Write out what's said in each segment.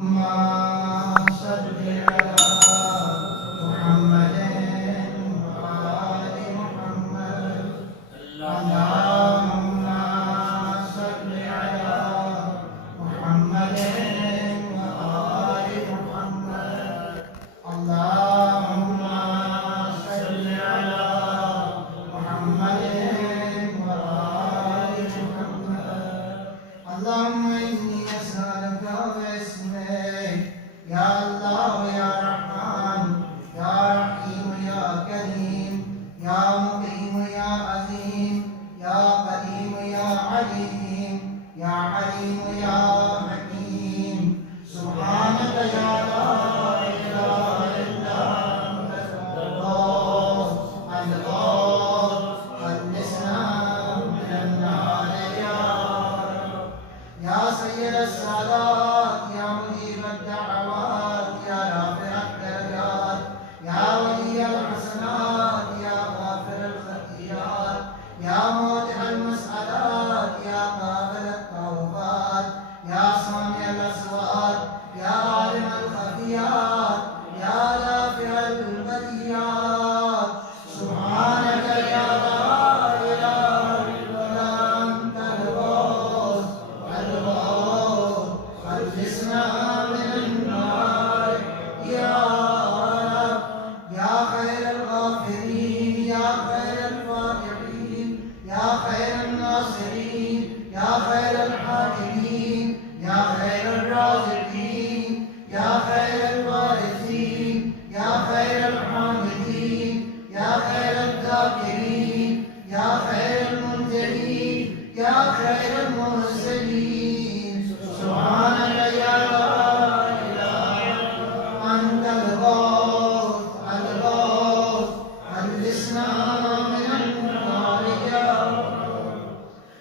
اللهم صل على محمد وآل محمد اللهم صل على محمد وآل محمد اللهم صل على محمد وآل محمد اللهم إني أسألك باسمك يا الله يا رحمن يا رحيم يا كريم يا مقيم يا عظيم يا قديم يا عليم يا حليم يا حكيم سبحانك يا لا إله إلا أنت الغوث الغوث خلصنا من النار يا سيد السادات يا مجيب الدعوات يا رافع الدرجات يا ولي الحسنات يا غافر الخطيئات يا موضع المسألات يا قابل التوبات يا سامع الأصوات يا عالم الخفيات يا دافع البريات سبحانك يا لا إله إلا أنت الغوث الغوث خلصنا من النار يا رب يا خير الغافرين يا خير الفاتحين يا خير الناصرين يا خير الحاكمين يا خير الرازقين يا خير الوارثين يا خير الحامدين يا خير الذاكرين يا خير المنزلين يا خير المرسلين سبحانك يا لا إله أنت الغوث الغوث خلصنا من النار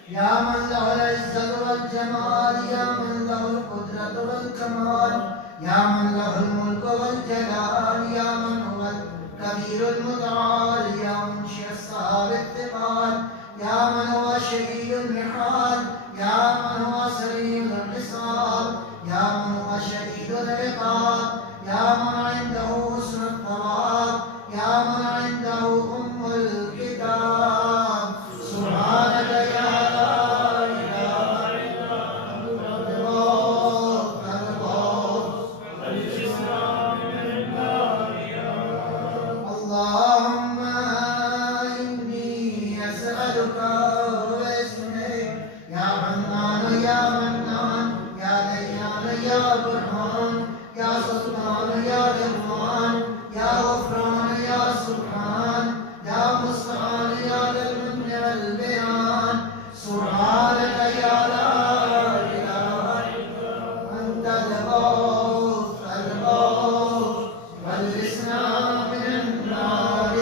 يا من له العزة والجمال يا من له القدرة والكمال يا من له الملك والجلال يا من هو الكبير المتعال يا منشئ الصحاب الثقال يا من هو شديد المحال يا من هو سريع الحساب يا من هو شديد العقاب يا من عنده حسن الثواب يا من عنده أم الكتاب سبحانك يا لا إله إلا أنت الغوث الغوث خلصنا من النار اللهم إني أسألك باسمك يا حنان يا منان يا ديان يا برهان يا سلطان يا جبران يا غفران يا سبحان يا مستعان يا ذا المن والبيان سبحانك يا لا إله إلا أنت الغوث الغوث خلصنا من النار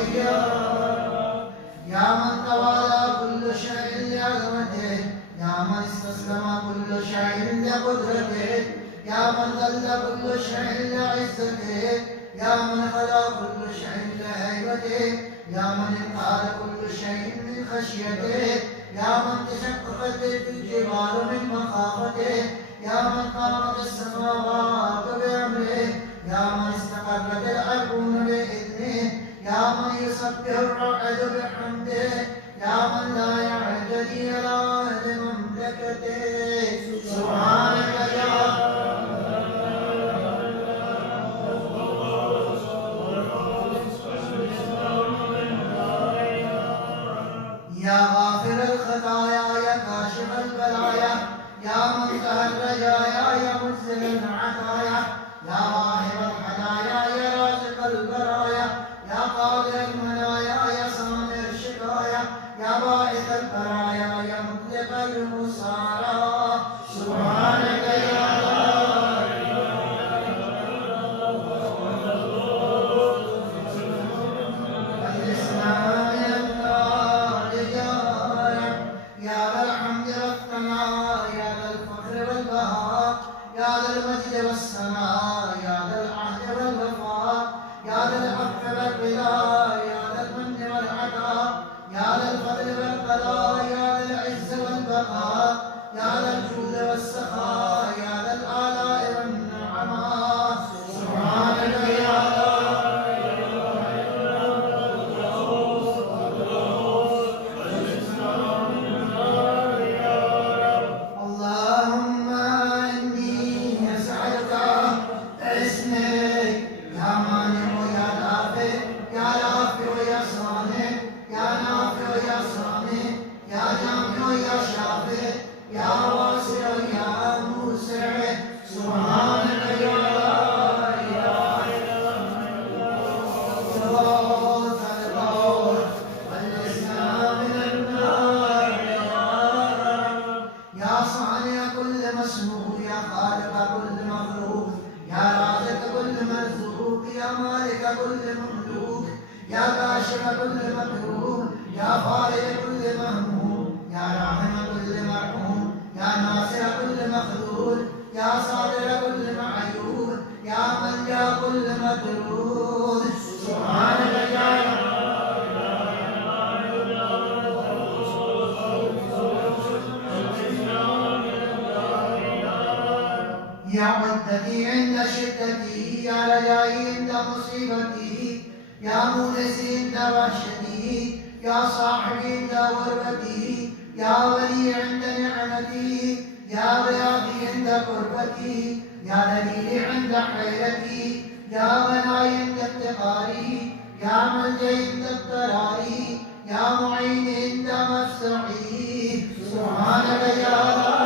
يا من توالى كل شيء لعظمته يا من استسلم كل شيء لقدرته يا من ذل كل شيء لعزته يا من خلا كل شيء لهيبته يا من انقاد كل شيء من خشيته يا من تشققت الجبال من مخافته يا من قامت السماوات بأمره يا من استقرت الأرضون بإذنه يا من يسبح الرعد بحمده يا من لا يعتدي على أهل مملكته سبحانك يا يا غافر الخطايا يا كاشف البلايا يا منتهى الرجايا يا منزل العطايا يا واهب الحنايا يا رازق البرايا يا قاضي المنايا يا سامع الشكايا يا باعث البرايا يا مطلق المسارى سبحانك يا لا خلصنا من النار يا ذا الحمد والثناء يا ذا الفخر والبهاء يا ذا المجد والسناء يا ذا العهد والوفاء يا ذا العفو والرضا يا ذا المن والعطاء يا ذا الفضل والقضاء يا ذا العز والبقاء يا ذا الجود والسخاء يا ذا الآلاء والنعماء كل مملوك يا كاشف كل مكروه يا خالق كل مهموم يا راحم كل مرحوم يا ناصر كل مخذول يا صادر كل معيوب يا ملجأ كل مطرود سبحانك يا يا عدتي عند شدتي يا رجائي عند مصيبتي يا مونسي عند وحشتي يا صاحبي عند غربتي يا ولي عند نعمتي يا ضيافي عند قربتي يا دليلي عند حيرتي يا غناي عند افتقاري يا ملجئي عند اضطراري يا معيني عند مفزعي سبحانك يا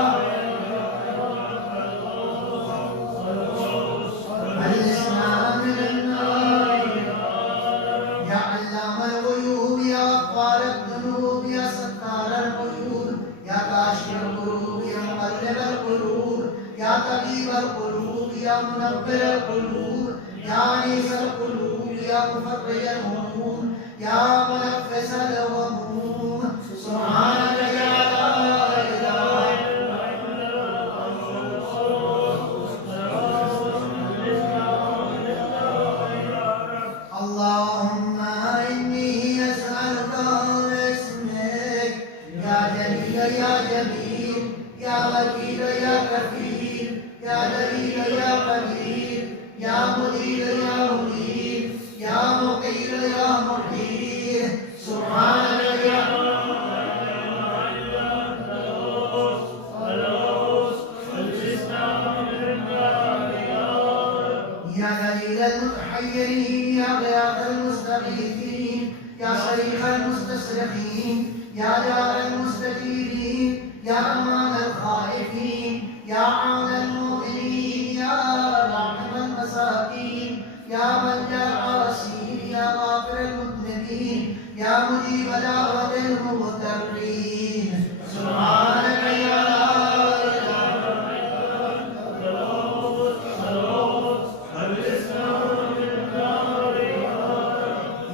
يا طبيب القلوب يا منبر القلوب يا انيس القلوب يا مفرج الهموم يا منفس الهموم سبحانك يا لا اله الا الله اللهم اني اسالك باسمك يا جليل يا جميل يا وكيل يا كفيل يا دليل يا قدير يا مدير يا مدير يا مقيل يا محيي سبحانك يا يا دليل المتحيرين يا غياث المستغيثين يا صريخ المستصرخين يا دار المستجيرين يا امان الخائفين يا عون المؤمنين يا راحم المساكين يا ملجأ العاصين يا غافر المذنبين يا مجيب دعوة المضطرين سبحانك يا لا إله إلا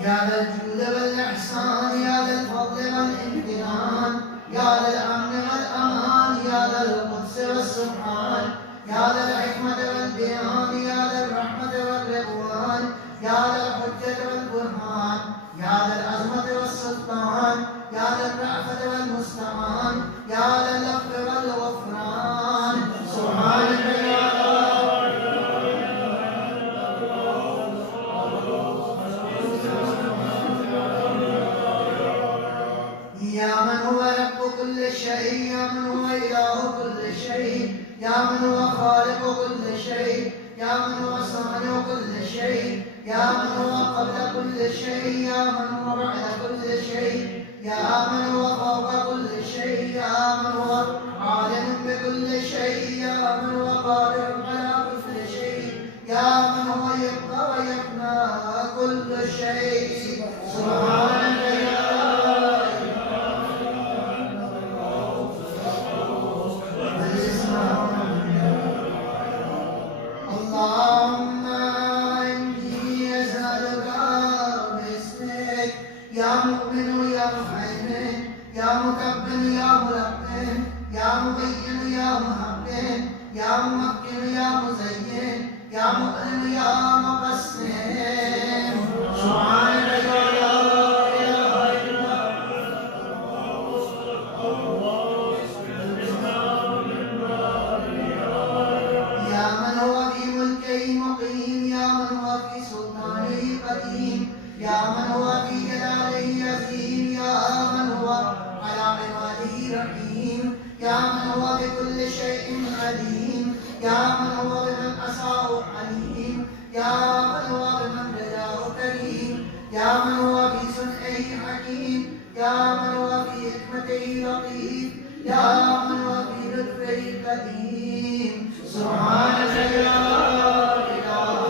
يا ذا الجود والإحسان يا ذا الفضل والامتنان يا ذا الأمن والأمان يا ذا القدس والسبحان يا ذا الحكمة والبيان يا ذا الرحمة والرضوان يا ذا الحجة والبرهان يا ذا العظمة والسلطان يا ذا الرأفة والمستعان يا ذا اللطف والغفران سبحانك يا يا من هو رب كل شيء يا من هو إله كل شيء يا من هو خالق كل شيء يا من هو صانع كل شيء يا من هو قبل كل شيء يا من هو بعد كل شيء يا من هو فوق كل شيء يا من هو عالم بكل شيء يا من هو قادر على كل شيء يا من هو يبقى ويفنى كل شيء سبحانك يا اللهم إني أسألك باسمك يا مؤمن يا مهيمن يا مكبر يا ملقن يا مبين يا محقن يا ممكن يا مزين يا مؤمن يا مقسم سبحانك يا لا إله إلا يا من هو في ملكه مقيم يا من هو في سلطانه قديم يا من هو في جلاله عظيم يا من هو على عباده رحيم يا من هو بكل شيء عليم يا من هو بمن أساء عليم يا من هو بمن رجاه كريم يا من هو في صنعه حكيم يا من هو في حكمته لطيف يا من هو في لطفه قديم سبحانك يا لا إله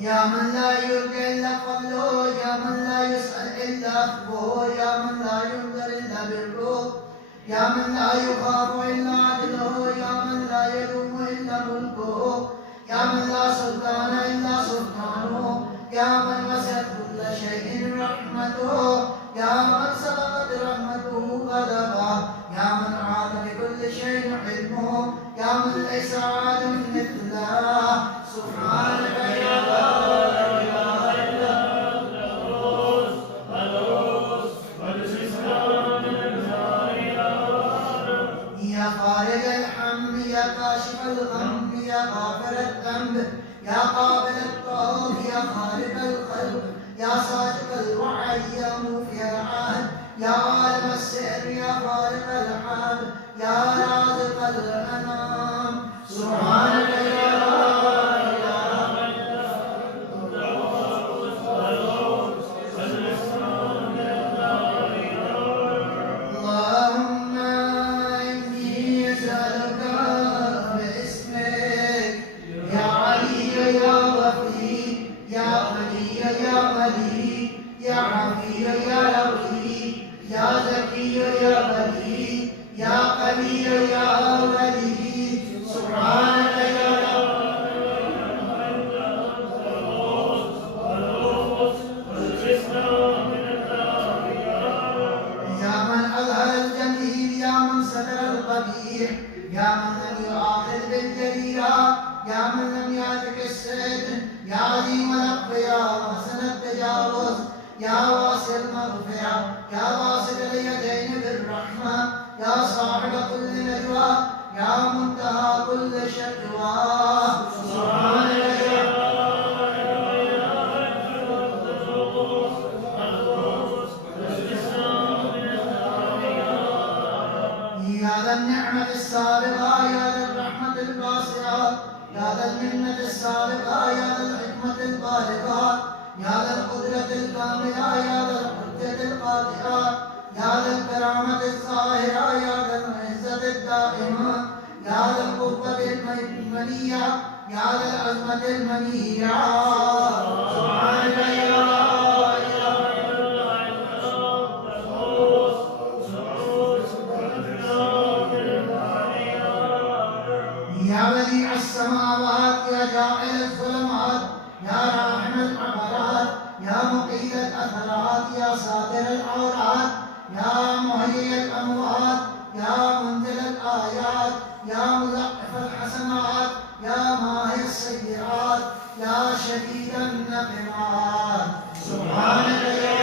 يا من لا يلقى إلا فضله يا من لا يسأل إلا أخبه يا من لا ينظر إلا بره يا من لا يخاف إلا عدله، يا من لا يدوم إلا ملكه، يا من لا سلطان إلا سلطانه، يا من وسعت كل شيء رحمته، يا من سبقت رحمته غضبه، يا من عاد بكل شيء علمه، يا من ليس عاد مثله. سبحانك يا يا خالق الحمد، يا كاشف الغم، يا غافر الذنب، يا قابل الطوف، يا خالق الخلق، يا صادق الوعد، يا موفي العهد، يا عالم السر، يا خالق الحال، يا رازق الانام. سبحانك يا يا من لم يؤاخذ بالجريرة، يا من لم يعتق السجن، يا عظيم العفو، يا حسن التجاوز، يا واسع المغفرة، يا باسط اليدين بالرحمة، يا صاحب كل نجوى، يا منتهى كل شكوى. سبحانك يا ذا النعمة السابقة، يا ذا الرحمة الباسطة، يا ذا المنة السابقة، يا ذا الحكمة البالغة، يا ذا القدرة الكاملة، يا ذا الحجة القاطعة، يا ذا الكرامة الظاهرة، يا ذا العزة الدائمة، يا ذا القوة المنية، يا ذا العظمة المنية. سبحانك يا يا بديع السماوات، يا جاعل الظلمات، يا راحم العبرات، يا مقيل الأثرات، يا ساتر العورات، يا مهيئ الأموات، يا منزل الآيات، يا مضاعف الحسنات، يا ماهي السيئات، يا شديد النقمات. سبحانك يا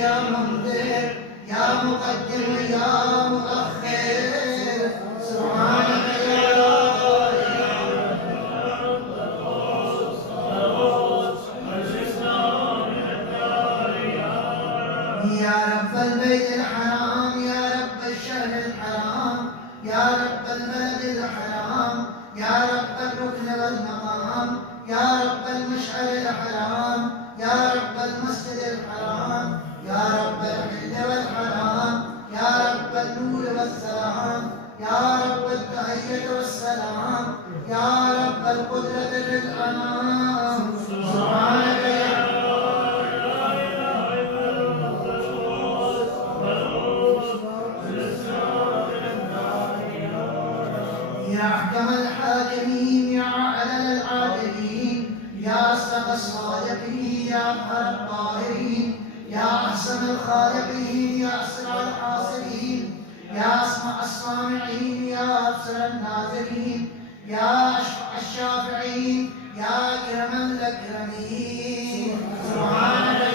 يا منذر، يا مقدم، يا مؤخر. سبحانك يا رب البيت الحرام، يا رب الشهر الحرام، يا رب البلد الحرام، يا رب الركن والمقام، يا رب المشعر الحرام، يا رب المسجد الحرام، يا رب الحل والحرام، يا رب النور والسلام، يا رب التحية والسلام، يا رب القدرة للأنام. سبحانك يا أحكم الحاكمين، يا عدل العادلين، يا أصدق الصادقين، يا أطهر الطاهرين، يا أحسن الخالقين، يا أسرع الحاصلين، يا أسمع السامعين، يا أبصر الناظرين، يا أشفع الشافعين، يا أكرم الأكرمين. سبحانك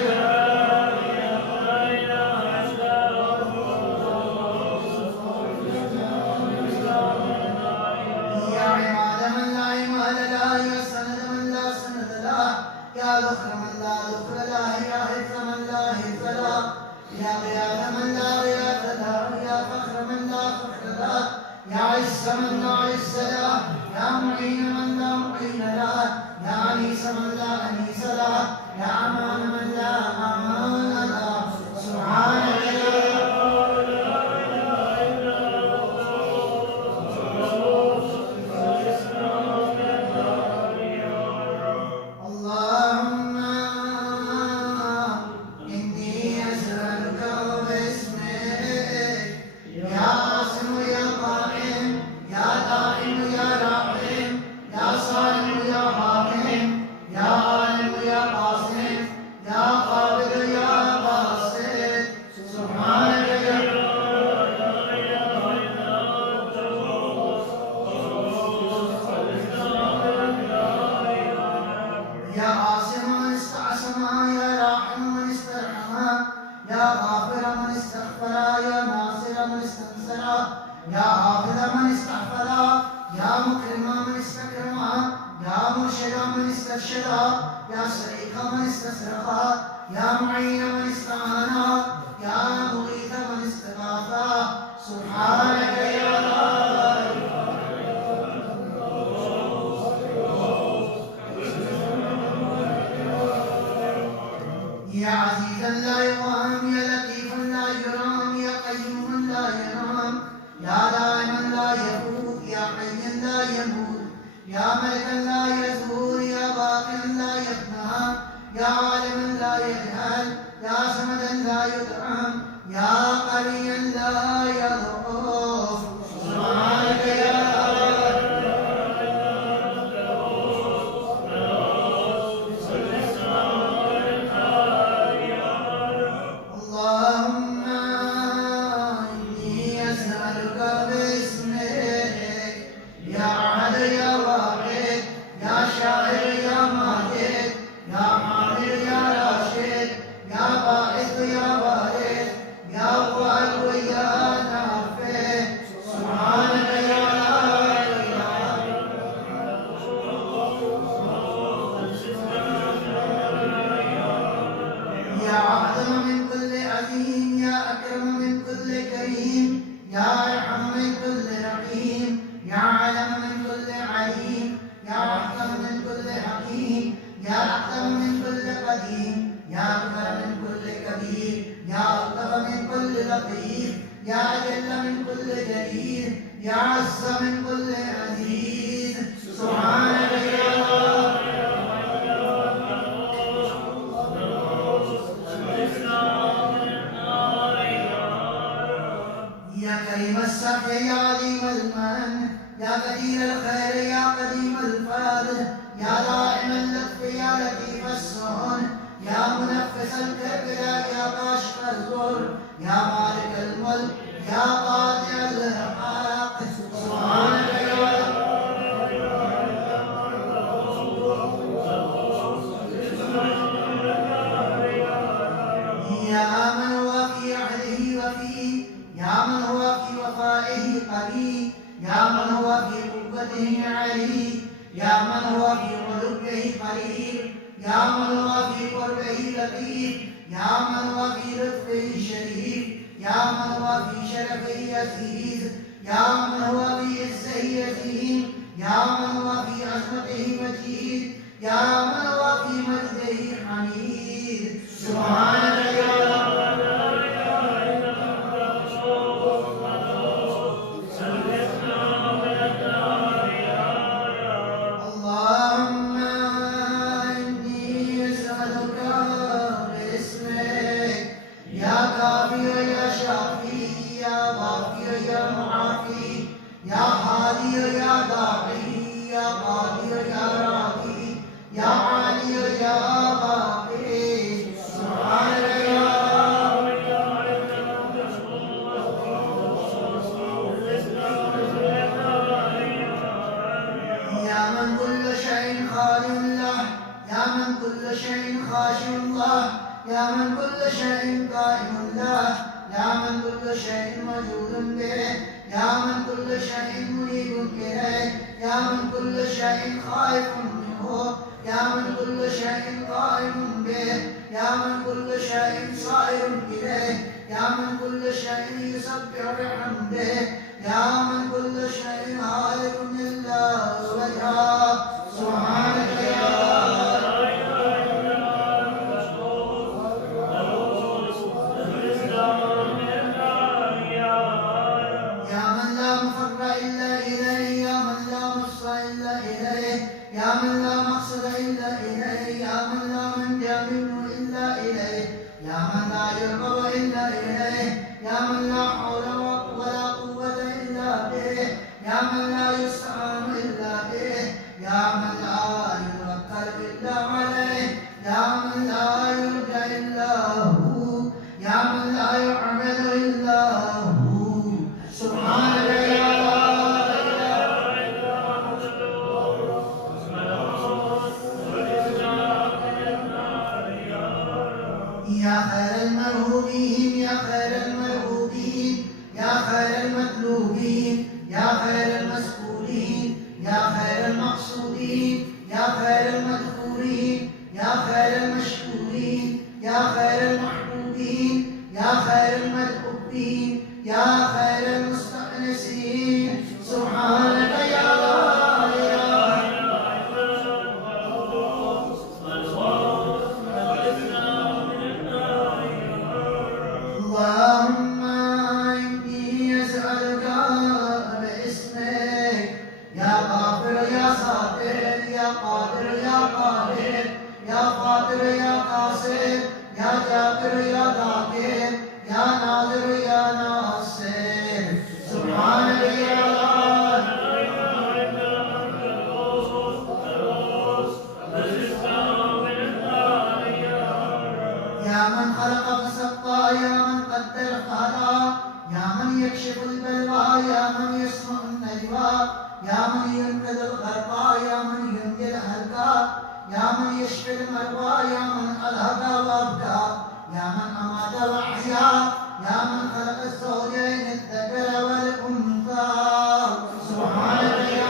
يا ذخر من لا ذخر له، يا حفظ من لا حفظ له، يا غياث من لا غياث له، يا فخر من لا فخر له، يا عز من لا عز له، يا معين من استرشدا يا صريخ من استصرخا يا معين من استعانا يا مغيث من استغاثا سبحانك يا يا عزيزا لا يرام يا لطيفا لا يرام يا قيوم لا ينام يا دائما لا يفوت يا حي لا يموت يا ملكا لا يزول يا باقيا لا يفنى يا عالما لا يجهل يا صمدا لا يدعم يا قويا لا يضعف سبحانك يا اللهم إني أسألك باسمك يا أحد يا واحد يا شاعر يا ماجد يا عامر يا راشد يا باعث يا وارث يا قائد يا نافع سبحانك يا يا أعظم من كل عظيم يا أكرم من كل كريم يا أرحم من كل رحيم يا أعلم من كل عليم يا أحكم من كل حكيم يا أحكم من كل قديم يا أكبر من كل كبير يا ألطف من كل لطيف يا أجل من كل جليل يا عز من كل عزيز سبحانك يا يا كريم السخي يا عليم المن يا كثير الخير يا قديم الفضل يا دائم اللطف يا لطيف الصون يا منفس الكبرياء يا كاشف الضر يا مالك الملك يا قاطع الحق سبحانك يا من هو في عهده وفي يا من هو في وفائه قوي يا من هو في قوته علي يا من هو في علوه قريب يا من هو في قربه لطيف يا من هو في لطفه شريف يا من هو في شرفه عزيز يا من هو في عزه يتيم يا من هو في عظمته مجيد يا من هو في مجده حميد سبحانك يا اللهم إني أسألك باسمك يا كافي يا شافي يا وافي يا معافي يا هادي يا داعي يا قاضي يا راضي يا عالي يا باقي سبحانك يا من كل شيء خالق له يا من كل شيء خاشع له يا من كل شيء قائم له يا من كل شيء موجود به يا من كل شيء منيب إليه يا من كل شيء خائف منه يا من كل شيء قائم به يا من كل شيء صائر إليه يا من كل شيء يسبح بحمده يا من كل شيء هالك إلا وجهه سبحانك يا من لا مفر إلا إليه يا من لا مفصل إلا إليه يا من لا مقصد إلا إليه يا من لا منجا منه إلا إليه يا من لا يرغب إلا إليه يا من لا حول ولا قوة إلا به يا من لا يستعان إلا به يا من لا يتوكل إلا عليه يا من لا يرجى إلا هو يا من لا يعبد إلا هو سبحانك يا يا خير المرهوبين يا خير المرهوبين يا خير المطلوبين يا خير المسؤولين يا خير المقصودين يا خير المدخولين المذكورين يا خير المشكورين يا خير المحبوبين يا خير المدعوين يا خير المستأنسين سبحانك يا لا إله اللهم إني أسألك باسمك يا غافر يا ساتر يا قادر يا قادر يا قادر يا قاصر يا جابر يا ذاكر يا ناظر يا ناصر سبحانك يا يا من خلق فسوى يا من قدر فهدى يا من يكشف البلوى يا من يسمع النجوى يا من ينقذ الغرقى يا من ينجي الهلكى يا من يشفي المرضى يا من ألهى وأبدى يا من أمات وأحيا يا من خلق الزوجين الذكر والأنثى سبحانك يا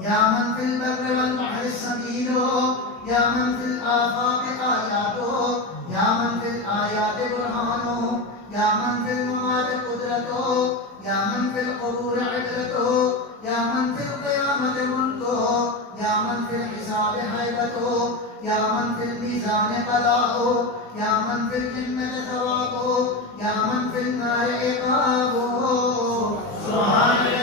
يا من في البر والبحر سبيله يا من في الآفاق آياته يا من في الآيات برهانه يا من في الممات قدرته يا من في القبور عدلته يا من في القيامة ملكه يا من في الحساب هيبته يا من في الميزان قضاؤه يا من في الجنة ثوابه يا من في النار عقابه سبحانك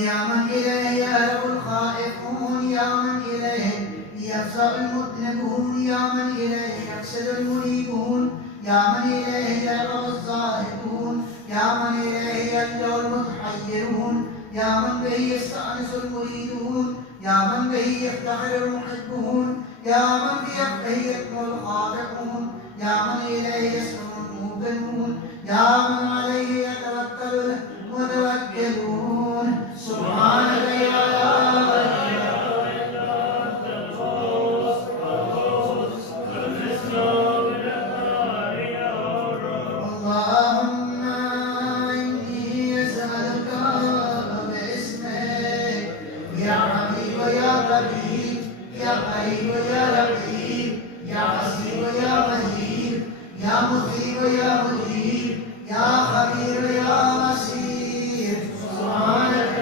يا من إليه يهرب الخائفون يا من إليه يفزع المذنبون يا من إليه يقصد المريبون يا من إليه يرغب الزاهدون يا من إليه يلجأ المتحيرون يا من به يستأنس المريدون يا من به يفتخر المحبون يا من به يكمل الخاضعون يا من إليه يسلم الموقنون يا من عليه يتوكل المتوكلون سبحانك يا لا إله إلا أنت القدوس اللهم إني أسألك باسمك يا حبيب يا قريب يا قريب يا رقيب يا حسيب يا مجيب يا مجيب يا مجيب يا خبير يا بصير سبحانك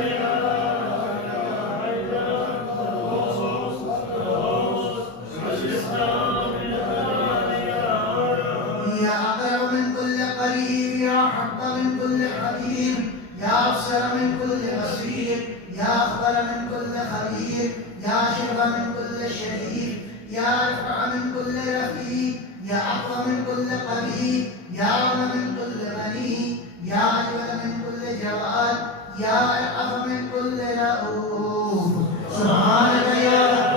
يا أقرب من كل قريب يا أحب من كل حبيب يا أبصر من كل بصير يا أخبر من كل خبير يا أشرف من كل شريف يا أرفع من كل رفيق يا أقوى من كل قريب يا أغنى من كل غني يا أجود من كل جواد يا أرأف من كل رؤوف سبحانك يا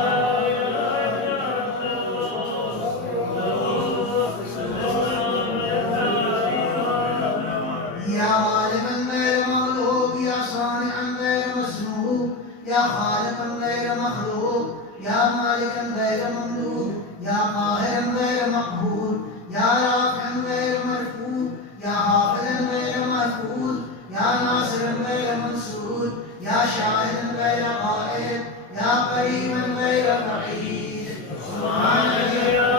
يا غالبا غير مغلوب يا صانعا غير مسلوب يا خالقا غير مخلوق يا مالكا غير مملوك يا قاهرا غير مقهور يا رافعا غير مرفوع يا حافظا غير محفوظ يا ناصرا غير منصور يا شاهدا غير غائب يا قريبا غير بعيد سبحانك يا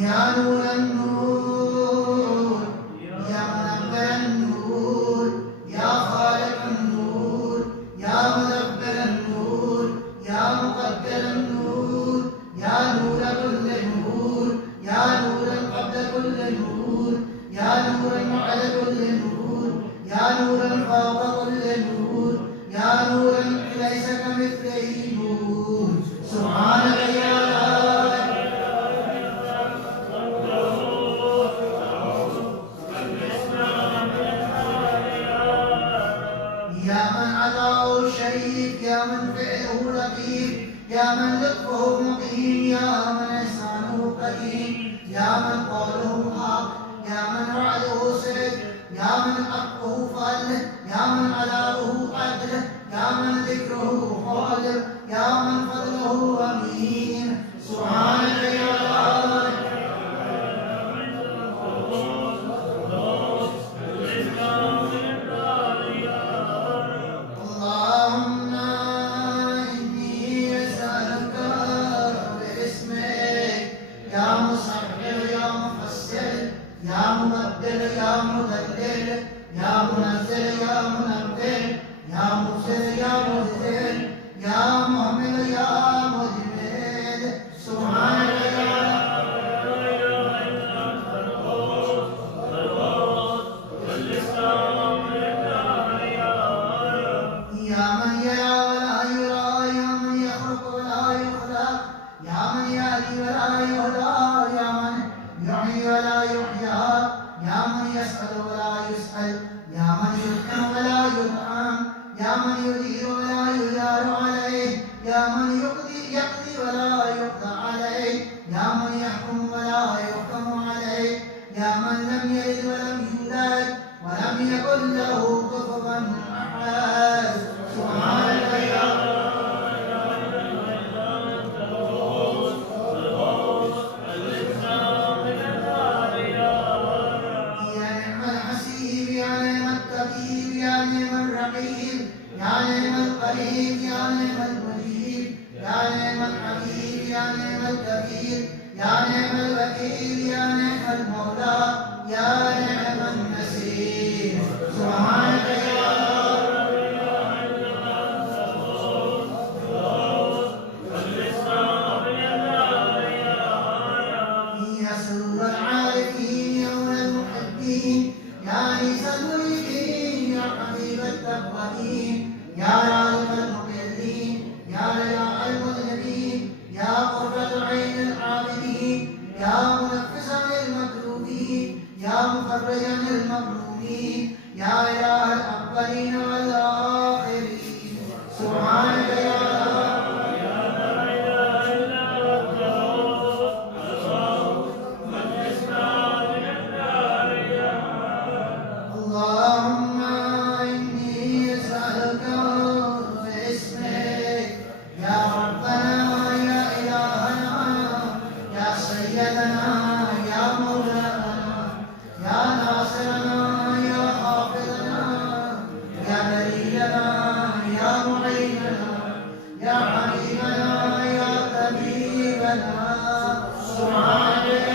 يا نور النور يا منبع النور يا خالق النور يا مدبر النور يا مقدر النور يا نور كل نور يا نورا قبل كل نور يا نورا بعد كل نور يا نورا فوق كل نور يا نورا ليس كمثله نور سبحانك يا لا يا من عطاؤه شريك يا من فعله لطيف يا من لطفه مقيم يا من إحسانه قديم يا من قوله حق يا من رعده صدق، يا من حقه فضل، يا من عذابه عدل، يا من ذكره قادر، يا من فضله أمين. سبحانك يا الله. اللهم إني أسألك باسمك يا مصبر يا مفسر يا مبدل يا مبدل يا منزل يا منبر يا مبصر يا مبصر يا مهمل يا مجمل. سبحانك يا يا من يرى ولا يرى، يا من يخلق ولا يخلق، يا من يهدي ولا يهدى، يا من يحيي ولا يحيى، يا من يسأل ولا يسأل، يا من يطعم ولا يطعم، يا من يدير ولا يدار عليه، يا من يقضي ولا يقضى عليه، يا من يحكم ولا يحكم عليه، يا من لم يلد ولم يولد ولم يكن له كفوا أحد. سبحانك يا نعم الحسيب، يا نعم الطبيب، يا نعم الرقيب، يا نعم القريب، يا نعم المجيب، يا نعم الحبيب، يا نعم الكبير، يا نعم الوكيل، يا نعم المولى، يا نعم النصير. سبحانك يا يا سر العارفين يا أولى المحبين، يا أنيس المريدين، يا حبيب التوابين، يا رازق المقلين، يا رجاء المذنبين، يا قرة عين العابدين، يا منفسا للمكروبين، يا مفرجا للمظلومين، يا إله الأولين والآخرين. سبحانك يا اللهم إني أسألك باسمك يا ربنا يا إلهنا يا سيدنا يا مولانا يا ناصرنا يا حافظنا يا دليلنا يا معيننا يا حبيبنا يا طبيبنا. سبحانك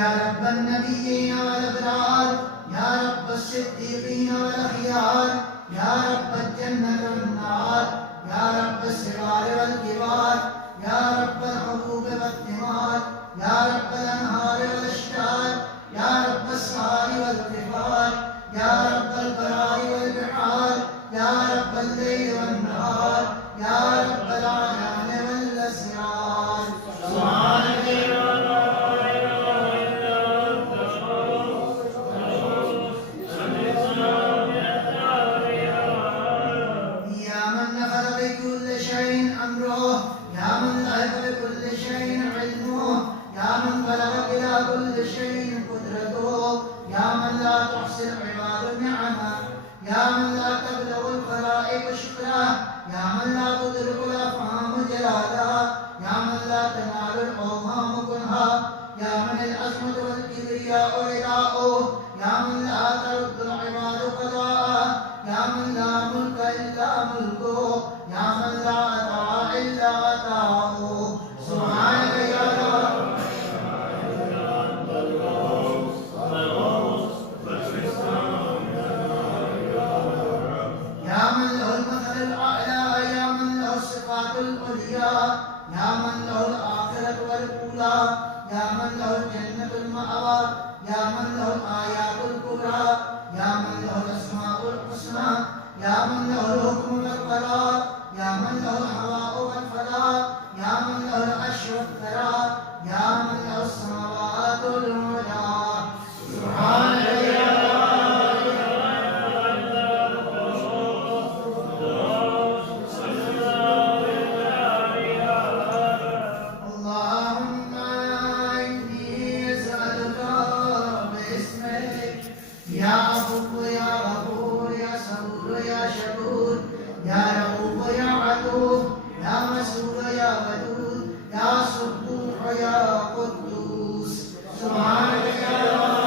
يا رب النبيين والأبرار، يا رب الصديقين والأخيار، يا رب الجنة والنار، يا رب الصغار والكبار، يا رب الحبوب والثمار، يا رب الأنهار والأشجار، يا رب السهار والكفار، يا رب البرار والبحار، يا رب الليل والنهار، يا رب الأعيان والأسرار. سبحانك يا يا من نفذ بكل شيء أمره، يا من ذهب بكل شيء علمه، يا من بلغ إلى كل شيء قدرته، يا من لا تحصي العباد نعمه، يا من لا تبلغ الخلائق شكره، يا من لا تدرك الأفهام جلاله، يا من لا تنال الأوهام كنها، يا من العظمة والكبرياء رداؤه، يا من لا ترد العباد قضاءه، يا من لا ملك إلا ملكه، يا من لا عطاء إلا عطاؤه. سبحانك يا رب. يا من له المثل الأعلى، يا من له الصفات العليا، يا من له الآخرة والأولى، يا من له الجنة المأوى، يا من له الآيات الكبرى، يا من له الأسماء الحسنى، يا من له الحكم والقرار، يا من له الهواء والفضاء، يا من له العرش والثرى، يا من له السماوات العلى. سبحانك يا رب. يا شكور يا رؤوف يا عطوف يا مسؤول يا ودود يا سبوح يا قدوس سبحانك يا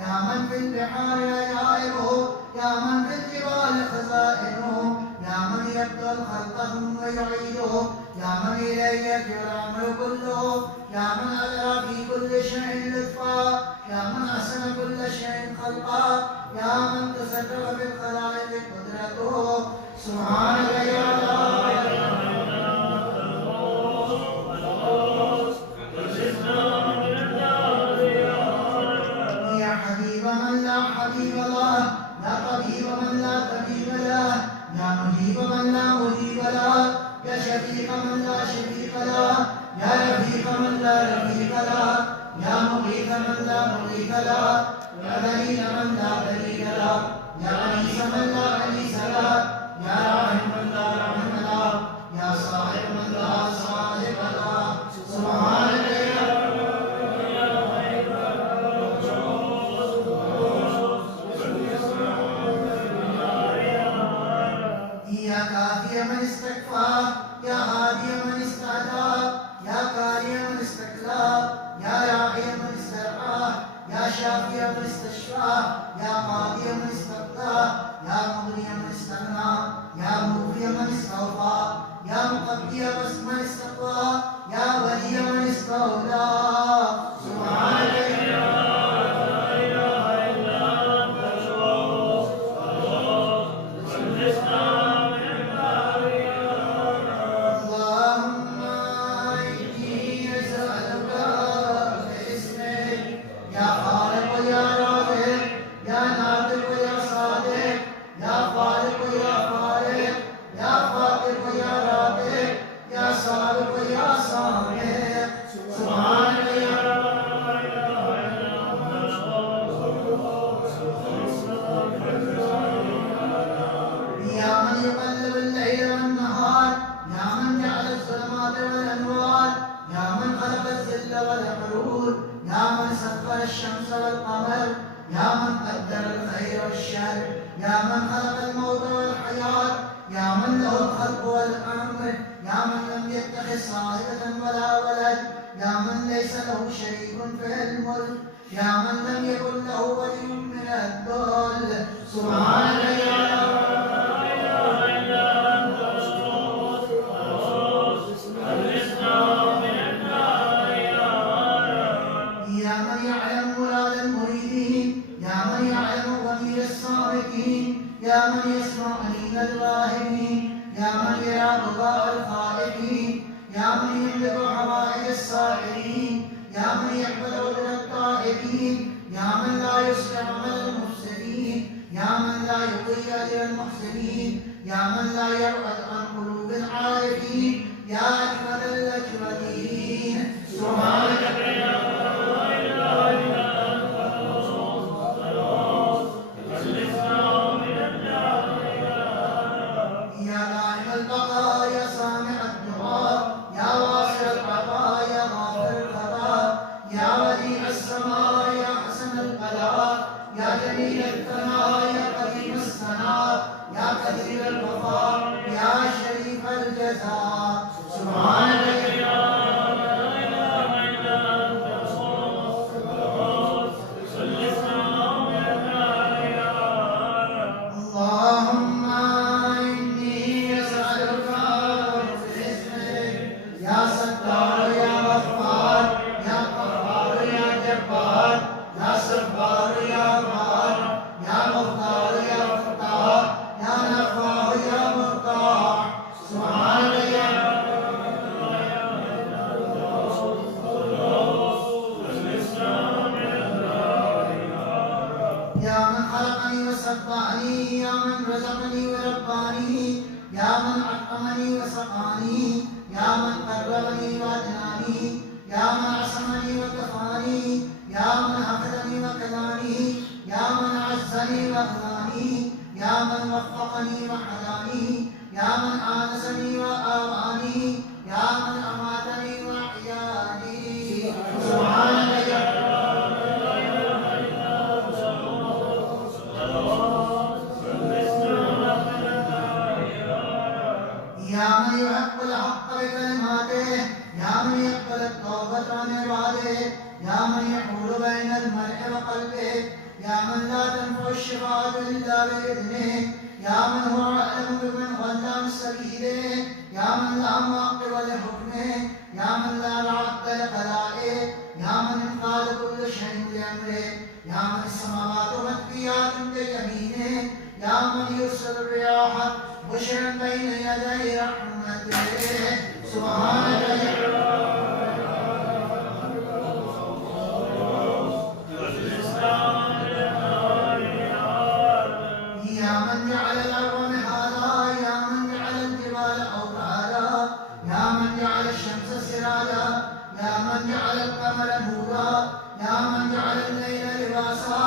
يا من في البحار يائله يا من في الجبال خزائنه يا من يبدأ الخلق ثم يعيده يا من إليه يرجع الأمر كله يا من أجرى في كل شيء لطفا يا من أحسن كل شيء خلقا يا من تصرف في الخلائق قدرته سبحانك يا حبيب الله يا طبيب من لا طبيب له يا مجيب من لا مجيب له يا شفيق من لا شفيق له يا رفيق من لا رفيق له يا مغيث من لا مغيث له يا دليل من لا دليل له يا أنيس من لا أنيس له يا راحم من لا رحم له يا صاحب من لا صاحب له سبحانك يا كافي من استكفى يا هادي من استهدى يا كاري من استكلى يا راعي من استرعى يا شافي من استشفى يا قاضي من استقضى يا مغني من استغنى يا موفي من استوفى يا مقضي من استقوى يا ولي من استولى سبحانك الشمس والقمر يا من قدر الخير والشر يا من خلق الموت والحياة يا من له الخلق والأمر يا من لم يتخذ صاحبة ولا ولد يا من ليس له شريك في الملك يا من لم يكن له ولي من الذل سبحانك يا يا من يسمع أنين الواهمين يا من يرى بغاء الخائفين يا من يملك حوائج السائلين يا من يقبل عذر التائبين يا من لا يصلح عمل المفسدين يا من لا يضيع أجر المحسنين يا من لا يرعد عن قلوب العارفين يا أجمل الأجملين سبحانك يا من وفقني وحداني، يا من آنسني وآواني، يا من أماتني وأحياني. سبحانك يا من يحق الحق بكلماته، يا من يقبل التوبة عن عباده، يا من يحول بين المرء وقلبه، يا من لا تنفع الشفاعة إلا بإذنه، يا من هو أعلم بمن ضل عن سبيله، يا من لا معقب لحكمه، يا من لا رد لقضائه، يا من انقاد كل شيء بأمره، يا من السماوات مطويات بيمينه، يا من يرسل الرياح بشرا بين يدي رحمته. سبحانك يا من جعل الأرض مهادا، يا من جعل الجبال أوتادا، يا من جعل الشمس سراجا، يا من جعل القمر نورا، يا من جعل الليل لباسا،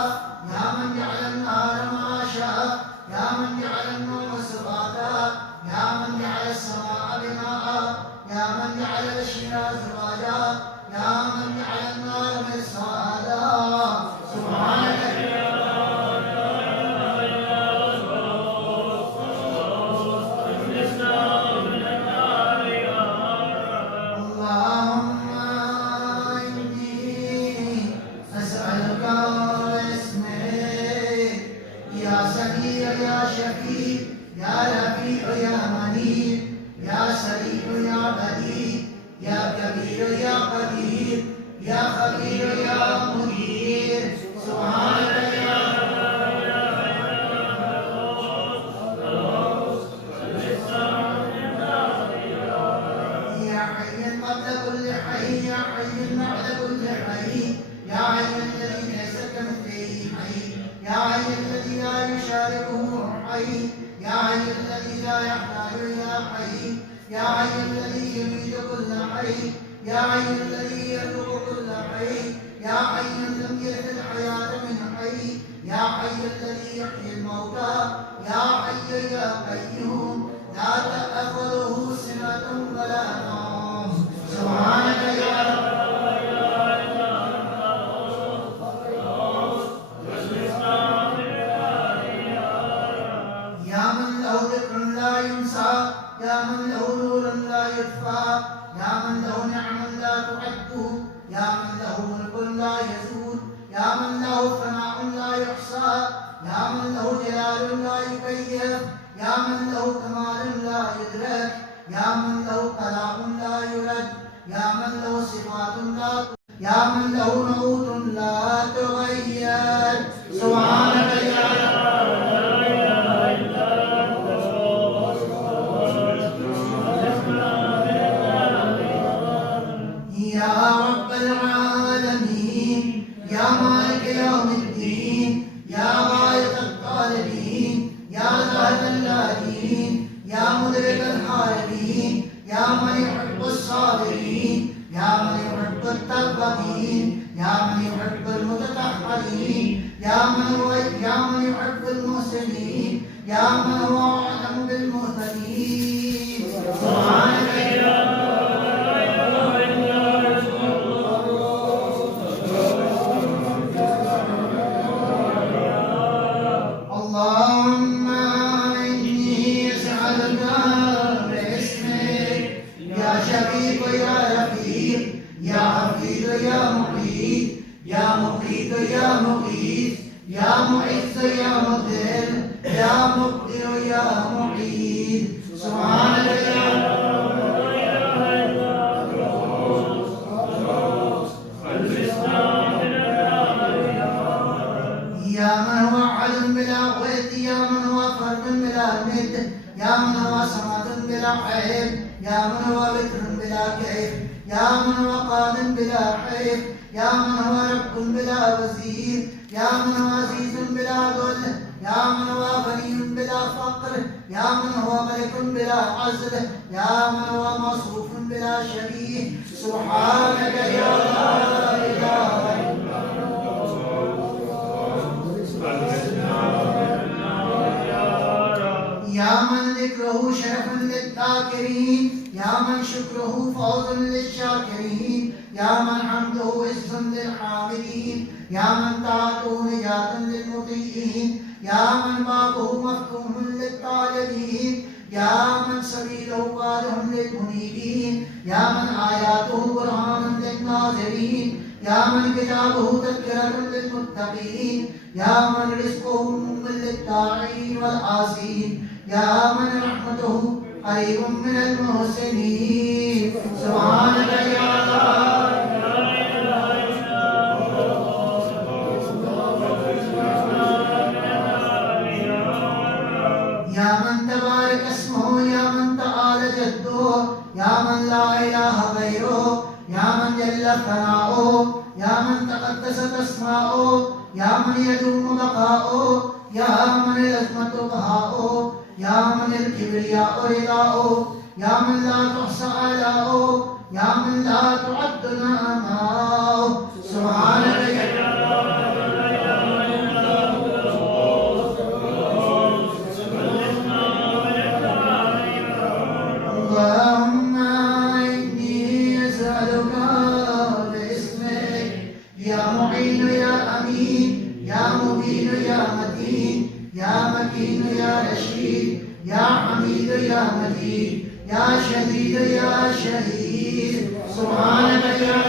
يا من جعل النهار معاشا، يا من جعل النوم سباتا، يا من جعل السماء بناء، يا من جعل الأشجار زواجا، يا من جعل النار مرصادا. سبحانك اللهم إني أسألك باسمك يا سميع يا شفيع يا رفيع يا منيع يا سريع يا بديع يا كبير يا قدير يا خبير يا مدير. سبحانك يا حي قبل كل حي، يا حي بعد كل حي، يا حي الذي ليس كمثله حي، يا حي الذي لا يشاركه حي، يا حي الذي لا يحتاج إلى حي، يا حي الذي يميت كل حي، يا حي الذي يرزق كل حي، يا حي لم يرث الحياة من حي، يا حي الذي يحيي الموتى، يا حي يا قيوم لا تأخذه سنة ولا نوم. سبحانك يا يا من له ذكر لا ينسى، يا من له نور لا يطفى، يا من له نعم لا تعد، يا من له ملك لا يزول، يا من له ثناء لا يحصى، يا من له جلال لا يكيف، يا من له كمال لا يدرك، يا من له كلام لا يرد، يا من له صفات لا يا من له نعوت لا تغير. سبحانك يا يا رب العالمين، يا مالك يوم الدين، يا غاية الطالبين، يا زاهد اللاهين، يا مدرك الحائرين، يا من يحب الصابرين، يا من يحب التوابين، يا من يحب المتطهرين، يا من يحب المحسنين، يا من هو أعلم بالمهتدين. سبحانك يا اللهم إني أسألك باسمك يا شفيق يا رفيق يا حفيظ يا محيط يا مقيت يا مقيت يا معز يا مذل يا مقدر يا معيد. سبحانك يا من هو أحد بلا ولد، يا من هو فرد بلا ند، يا من هو صمد بلا عيب، يا من هو بكر بلا كيف، يا من هو قاد بلا حيف، يا من هو رب بلا وزير، يا من هو عزيز بلا ذل، يا من هو غني بلا فقر، يا من هو ملك بلا عزل، يا من هو مصروف بلا شبيه. سبحانك يا لا إله إلا يا من ذكره شرف للذاكرين يا من شكره فوز للشاكرين يا من حمده عز للحامدين يا من طاعته نجاة للمطيعين يا من بابه مفتوح للطالبين يا من سبيله واضح للمنيبين يا من آياته برهان للناظرين يا من كتابه تذكرة للمتقين يا من رزقه للطاعين والعاصين يا من رحمته قريب من المحسنين سبحانك يا يا من تبارك اسمه يا من تعالى جده يا من لا إله غيره يا من جل ثناؤه يا من تقدست أسماؤه يا من يدوم بقاؤه يا من العظمة بهاؤه يا من الكبرياء رداؤه يا من لا تحصى آلاؤه يا من لا تعد نعماؤه سبحانك يا اللهم إني أسألك باسمك يا معين يا أمين يا مبين يا متين يا مكين يا رشيد يا حميد يا مجيد يا شديد يا شهيد سبحانك يا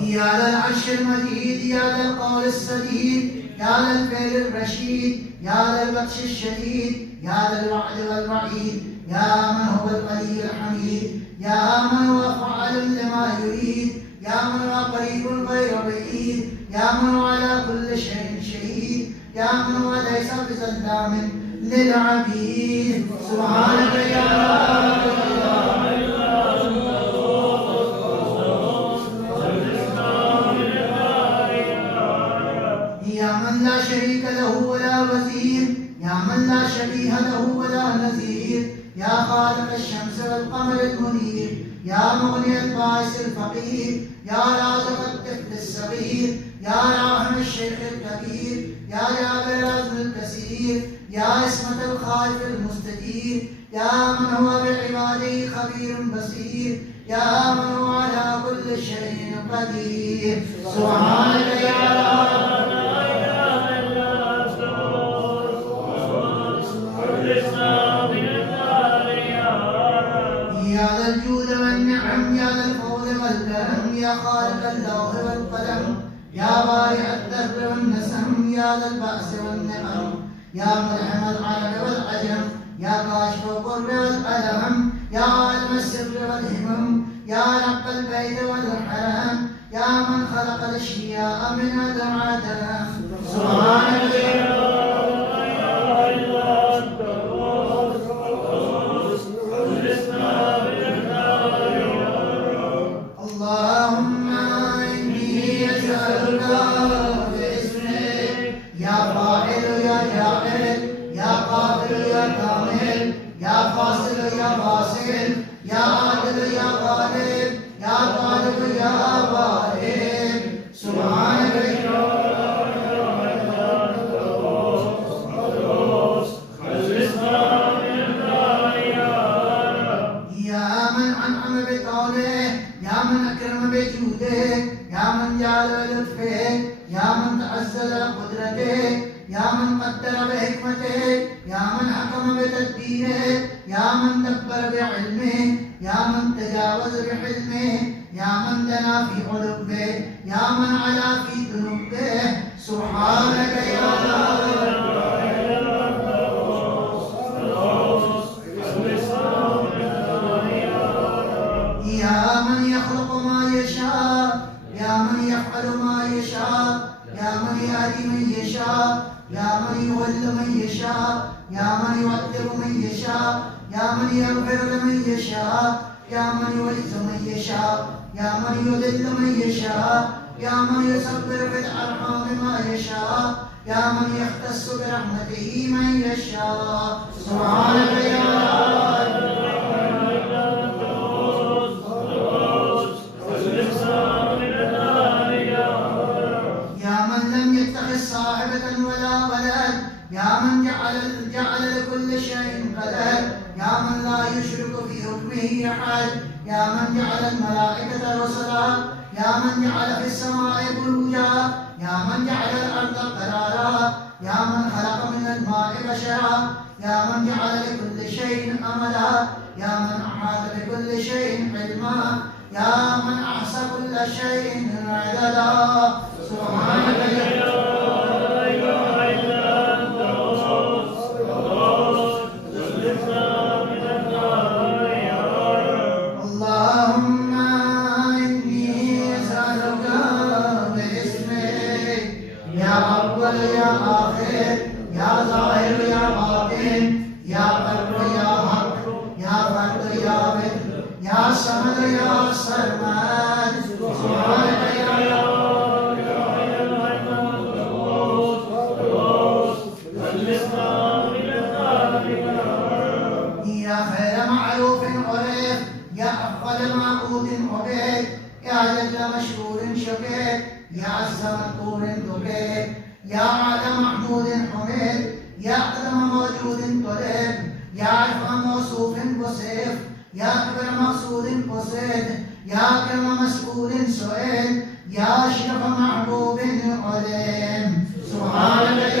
يا ذا العرش المجيد يا ذا القول السديد يا ذا الفعل الرشيد يا ذا البطش الشديد يا ذا الوعد والوعيد يا من هو الغني الحميد يا من هو فعال لما يريد يا من هو قريب غير بعيد يا من هو على كل شيء شهيد يا من هو ليس بظلام للعبيد سبحانك يا يا من لا شريك له ولا وزير يا من لا شبيه له ولا نظير يا خالق الشمس والقمر المنير يا مغني البائس الفقير يا رازق الطفل الصغير يا راحم الشيخ الكبير يا جابر العزم الكثير يا عصمة الخائف المستجير يا من هو بعباده خبير بصير يا من هو على كل شيء قدير سبحانك يا يا ذا الجود والنعم يا ذا الفضل والكرم يا خالق اللوح والقلم يا بارئ الدر والنسم يا ذا البأس والنعم يا ملحم العرب والعجم يا كاشف الضر والألم يا عالم السر والهمم يا رب البيت والحرم يا من خلق الاشياء من العدم سبحانك اللهم إني أسألك باسمك يا فاعل يا جاعل يا قادر يا كامل يا فاصل يا فاصل يا عادل يا غالب يا طالب يا غالب سبحانك يا من أنعم بطوله يا من أكرم بجوده يا من جعل لطفه يا من تعزل قدرته يا من قدر بحكمته يا من حكم بتدبيره يا من دبر بعلمه يا من تجاوز بحلمه يا من دنا في علوه يا من علا في ذنوبه سبحانك يا يا من يخلق ما يشاء يا من يفعل ما يشاء يا من يهدي من يشاء يا من يولي من يشاء يا من يؤدب من يشاء يا من يغفر لمن يشاء يا من يورث من يشاء يا من يذل من يشاء يا من يصبر في الأرحام ما يشاء يا من يختص برحمته من يشاء سبحانك يا القدر يا من لا يشرك في حكمه أحد يا من جعل الملائكة رسلا يا من جعل في السماء بروجا يا من جعل الأرض قرارا يا من خلق من الماء بشرا يا من جعل لكل شيء أملا يا من أحاط بكل شيء علما يا من أحصى كل شيء عددا سبحانك يا يا آخر يا ظاهر يا باطن يا قلب يا حق يا فرد يا بدر يا صمد يا سرمد سبحانك يا يا خير معروف عرف يا أفضل معبود عبيد يا جل مشكور شكر يا عز مذكور ذكر يا أعلى محمود حميد يا أقدم موجود طلب يا عرف موصوف وصف يا أكبر مقصود قصد يا أكرم مسؤول سؤال يا أشرف محبوب علم سبحانك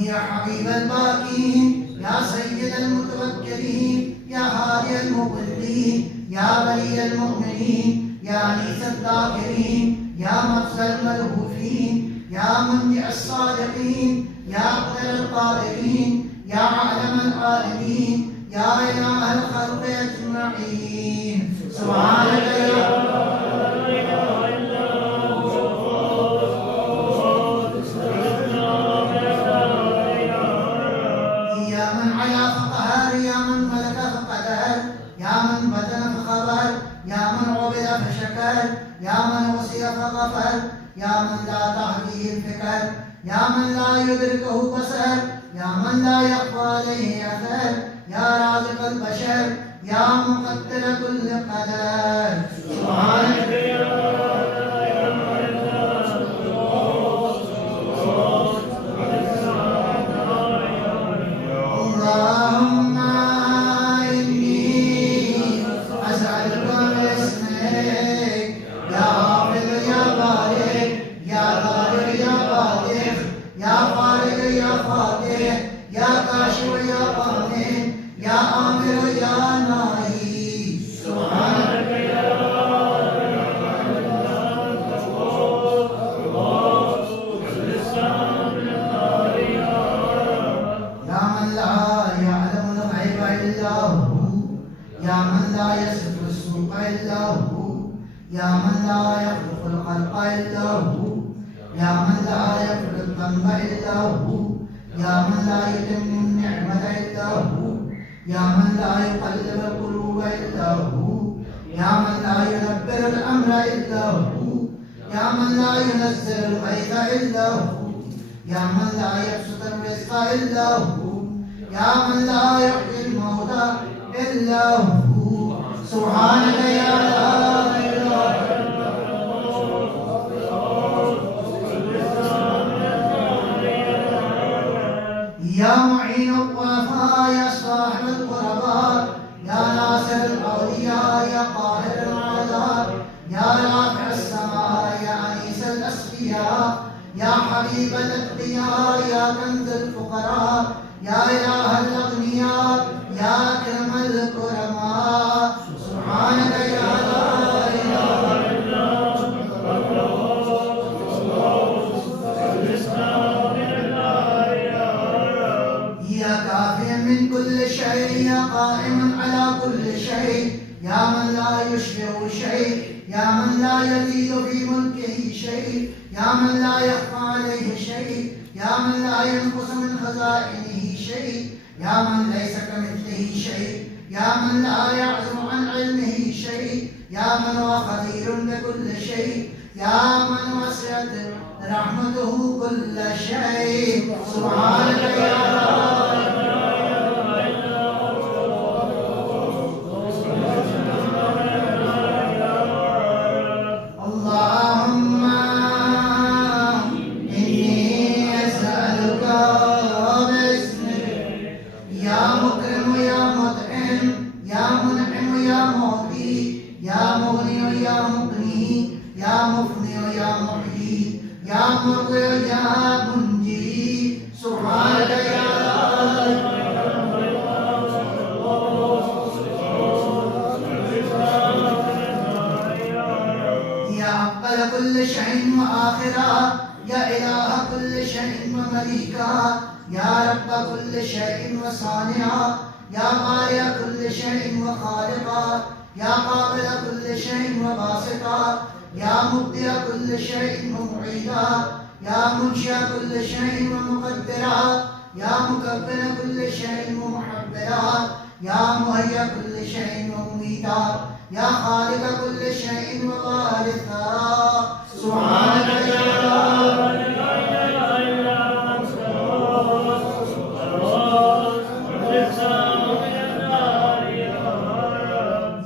يا حبيب الباقين يا سيد المتوكلين يا هادي المضلين يا ولي المؤمنين يا أنيس الذاكرين يا مخزى الملهوفين يا منجع الصادقين يا أقدر القادرين يا عالم العالمين يا إله الخلق أجمعين سبحانك يا يا من وصي فغفر يا من لا تهديه الفكر يا من لا يدركه بصر يا من لا يخفى عليه أثر يا رازق البشر يا مقدر كل قدر سبحانك يا اللهم إني أسألك باسمك يا حافظ يا بارك يا ظاهر يا باطن يا خالق يا فاتح يا كاشف يا قانع يا آمر يا ناهي سبحانك يا من لا يعلم الغيب إلا هو يا من لا يصف السوق إلا هو يا من لا يخلق الخلق إلا هو يا من لا يغفر الذنب إلا هو يا من لا يتم النعمة إلا هو يا من لا يقلب القلوب إلا هو يا من لا يدبر الأمر إلا هو يا من لا ينزل الغيث إلا هو يا من لا يبسط الرزق إلا هو يا من لا يحيي الموتى إلا هو سبحانك يا لا إله إلا يا معين الضعفاء يا صاحب القرباء يا ناصر الأولياء يا قاهر الأعداء يا رافع السماء يا أنيس الأسقياء يا حبيب الأتقياء يا كنز الفقراء يا إله الأغنياء يا أكرم الكرماء سبحانك يا لا إله إلا يا كافيا من كل شيء يا قائما على كل شيء يا من لا يشبه شيء يا من لا يزيد في ملكه شيء يا من لا يخفى عليه شيء يا من لا ينقص من خزائنه شيء يا من ليس كمثله شيء يا من لا يعزم عن علمه شيء يا من هو خبير بكل شيء يا من وسعت رحمته كل شيء سبحانك يا الله وصانعا يا بارئ كل شيء وخالقا يا قابل كل شيء وباسطا يا مبدئ كل شيء ومعيدا يا منشئ كل شيء ومقدرا يا مكبر كل شيء ومحبرا يا مهيئ كل شيء ومميتا يا خالق كل شيء ووارثا سبحانك يا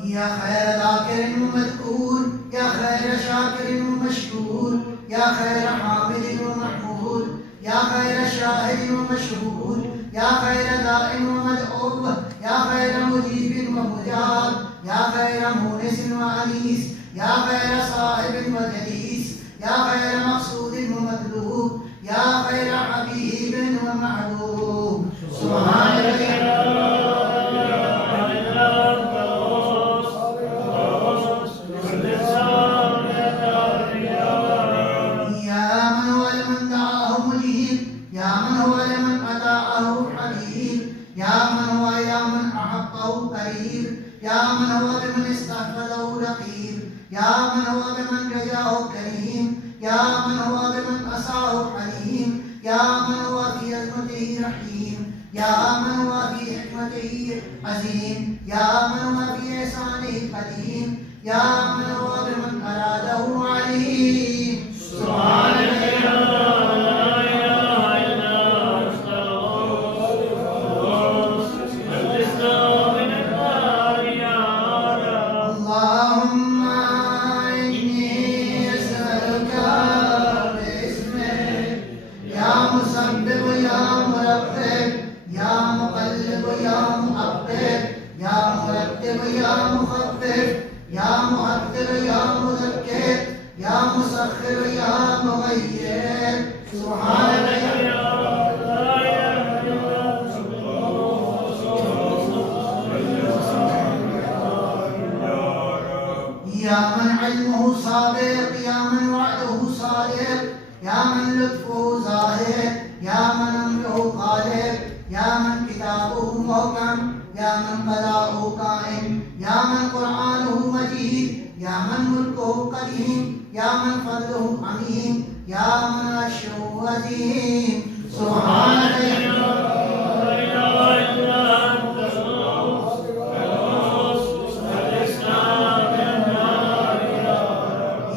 يا خير ذاكر ومذكور يا خير شاكر ومشكور يا خير حامد ومحمود يا خير شاهد ومشهود يا خير داع ومدعو يا خير مجيب ومجاب يا خير مونس وأنيس يا خير صاحب وجليس يا خير مقصود ومطلوب يا خير حبيب ومحبوب سبحانك يا من هو لمن دعاه مجيب يا من هو لمن أطاعه حبيب يا من هو يا من أحبه قريب يا من هو بمن استحفظه رقيب يا من هو بمن رجاه كريم يا من هو بمن أساه حليم يا من هو في عظمته رحيم يا من هو في حكمته عظيم يا من هو في إحسانه قديم يا من هو بمن أراده عليم سبحانك يا يا مخفف يا مؤثر يا مذكر يا مسخر يا مغير سبحانك يا من علمه سابق يا من وعده صادق يا من لطفه ظاهر يا من امره غالب يا من كتابه محكم يا من قضاؤه قائم يا من قرآنه مجيد يا من ملكه قديم يا من فضله عميم يا من عرشه عظيم سبحانك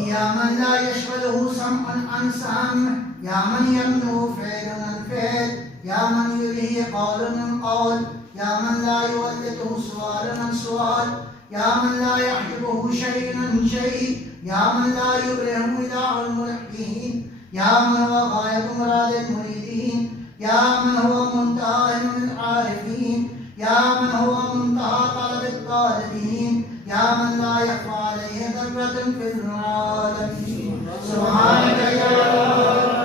يا من لا يشغله سمع عن سمع يا من يمنه فعل عن فعل يا من يليه قول عن قول يا من لا يولده سؤال عن سؤال يا من لا يحجبه شيء عن شيء يا من لا يبرهم وداع الملحين يا من هو غاية مراد المريدين يا من هو منتهى علم العارفين يا من هو منتهى طلب الطالبين يا من لا يخفى عليه ذرة في العالمين سبحانك يا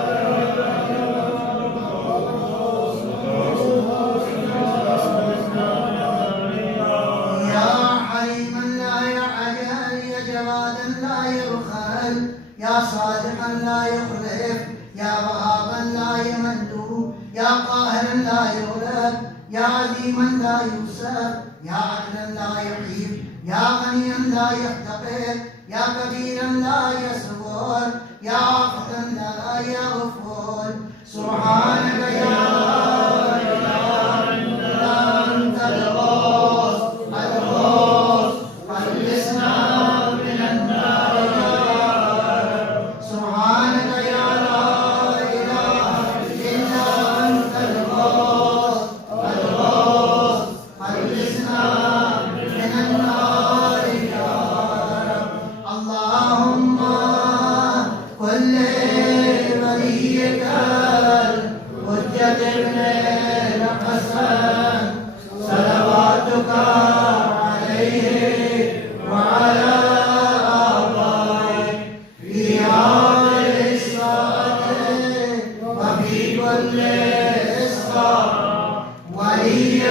يا صادقا لا يخلف يا وهابا لا يمل يا قاهرا لا يغلب يا عظيما لا يوسف يا عدلا لا يحيب يا غنيا لا يفتقر يا كبيرا لا يصغر يا عافتا لا يغفر سبحانك يا وفي كل إصلاح ولي